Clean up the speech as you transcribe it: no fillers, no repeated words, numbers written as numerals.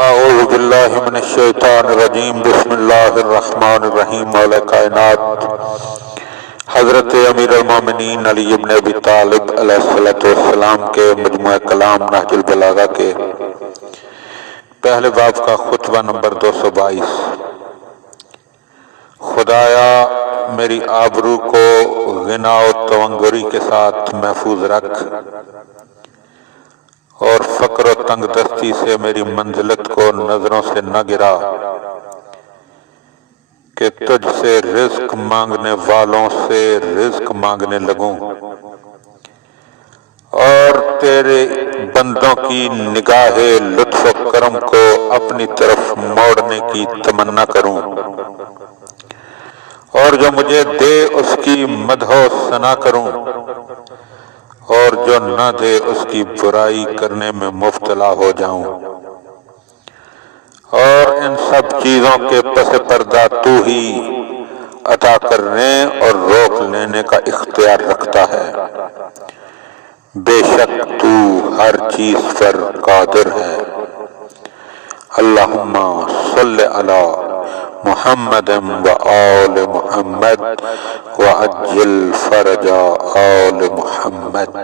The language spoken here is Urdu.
اعوذ باللہ من الشیطان الرجیم بسم اللہ الرحمن الرحیم مولا کائنات حضرت امیر المومنین علی بن ابی طالب علیہ السلام کے مجموعہ کلام نہج البلاغہ کے پہلے باب کا خطبہ نمبر 222۔ خدایا میری آبرو کو غنا و تونگری کے ساتھ محفوظ رکھ، اور فقر و تنگ دستی سے میری منزلت کو نظروں سے نہ گرا، کہ تجھ سے رزق مانگنے والوں سے رزق مانگنے لگوں، اور تیرے بندوں کی نگاہ لطف و کرم کو اپنی طرف موڑنے کی تمنا کروں، اور جو مجھے دے اس کی مدح و ثنا کروں، اور جو نہ دے اس کی برائی کرنے میں مبتلا ہو جاؤں، اور ان سب چیزوں کے پس پردہ تو ہی عطا کرنے اور روک لینے کا اختیار رکھتا ہے، بے شک تو ہر چیز پر قادر ہے۔ اللہم صلی علی محمد و آل محمد وعجل فرج آل محمد۔